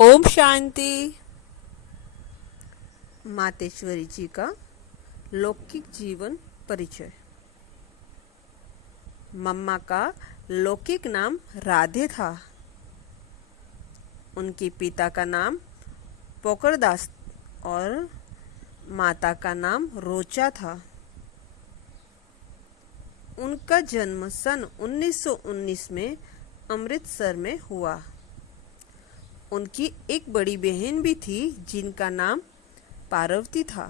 ओम शांति। मातेश्वरी जी का लौकिक जीवन परिचय। मम्मा का लौकिक नाम राधे था। उनके पिता का नाम पोकरदास और माता का नाम रोचा था। उनका जन्म सन 1919 में अमृतसर में हुआ। उनकी एक बड़ी बहन भी थी जिनका नाम पार्वती था।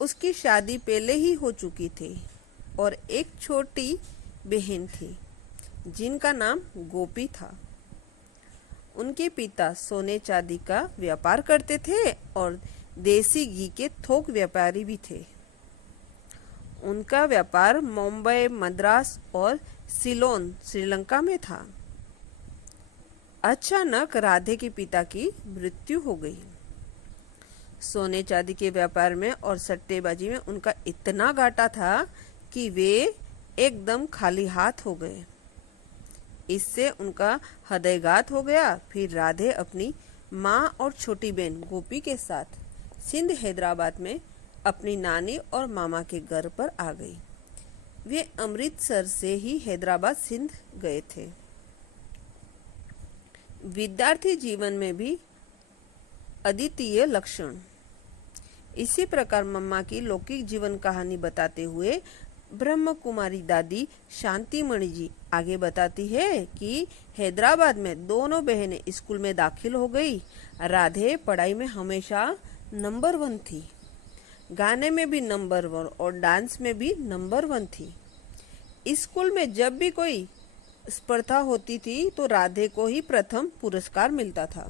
उसकी शादी पहले ही हो चुकी थी और एक छोटी बहन थी जिनका नाम गोपी था। उनके पिता सोने चांदी का व्यापार करते थे और देसी घी के थोक व्यापारी भी थे। उनका व्यापार मुंबई, मद्रास और सिलोन, श्रीलंका में था। अचानक राधे के पिता की मृत्यु हो गई। सोने चांदी के व्यापार में और सट्टेबाजी में उनका इतना घाटा था कि वे एकदम खाली हाथ हो गए। इससे उनका हृदयघात हो गया। फिर राधे अपनी माँ और छोटी बहन गोपी के साथ सिंध, हैदराबाद में अपनी नानी और मामा के घर पर आ गई। वे अमृतसर से ही हैदराबाद, सिंध गए थे। विद्यार्थी जीवन में भी अद्वितीय लक्षण। इसी प्रकार मम्मा की लौकिक जीवन कहानी बताते हुए ब्रह्म कुमारी दादी शांतिमणि जी आगे बताती है कि हैदराबाद में दोनों बहनें स्कूल में दाखिल हो गई। राधे पढ़ाई में हमेशा नंबर 1 थी, गाने में भी नंबर 1 और डांस में भी नंबर 1 थी। स्कूल में जब भी कोई स्पर्धा होती थी तो राधे को ही प्रथम पुरस्कार मिलता था।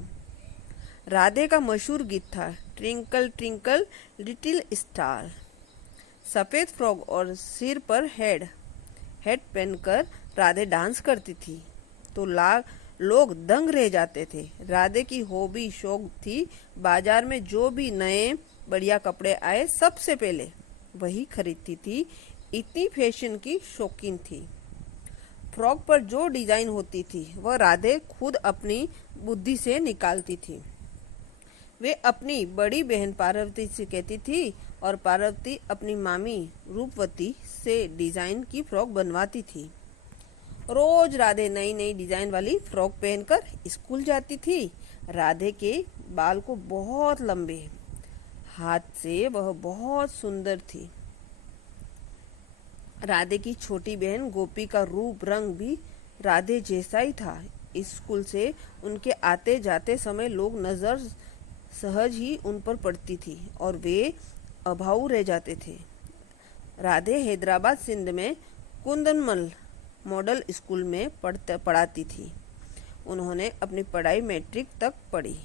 राधे का मशहूर गीत था ट्विंकल ट्विंकल लिटिल स्टार। सफेद फ्रॉक और सिर पर हेड पहनकर राधे डांस करती थी तो लोग दंग रह जाते थे। राधे की हॉबी, शौक थी बाजार में जो भी नए बढ़िया कपड़े आए सबसे पहले वही खरीदती थी। इतनी फैशन की शौकीन थी। फ्रॉक पर जो डिजाइन होती थी वह राधे खुद अपनी बुद्धि से निकालती थी। वे अपनी बड़ी बहन पार्वती से कहती थी और पार्वती अपनी मामी रूपवती से डिजाइन की फ्रॉक बनवाती थी। रोज राधे नई नई डिजाइन वाली फ्रॉक पहनकर स्कूल जाती थी। राधे के बाल को बहुत लंबे, हाथ से वह बहुत सुंदर थी। राधे की छोटी बहन गोपी का रूप रंग भी राधे जैसा ही था। स्कूल से उनके आते जाते समय लोग नजर सहज ही उन पर पड़ती थी और वे अभाऊ रह जाते थे। राधे हैदराबाद, सिंध में कुंदनमल मॉडल स्कूल में पढ़ाती थी। उन्होंने अपनी पढ़ाई मैट्रिक तक पढ़ी।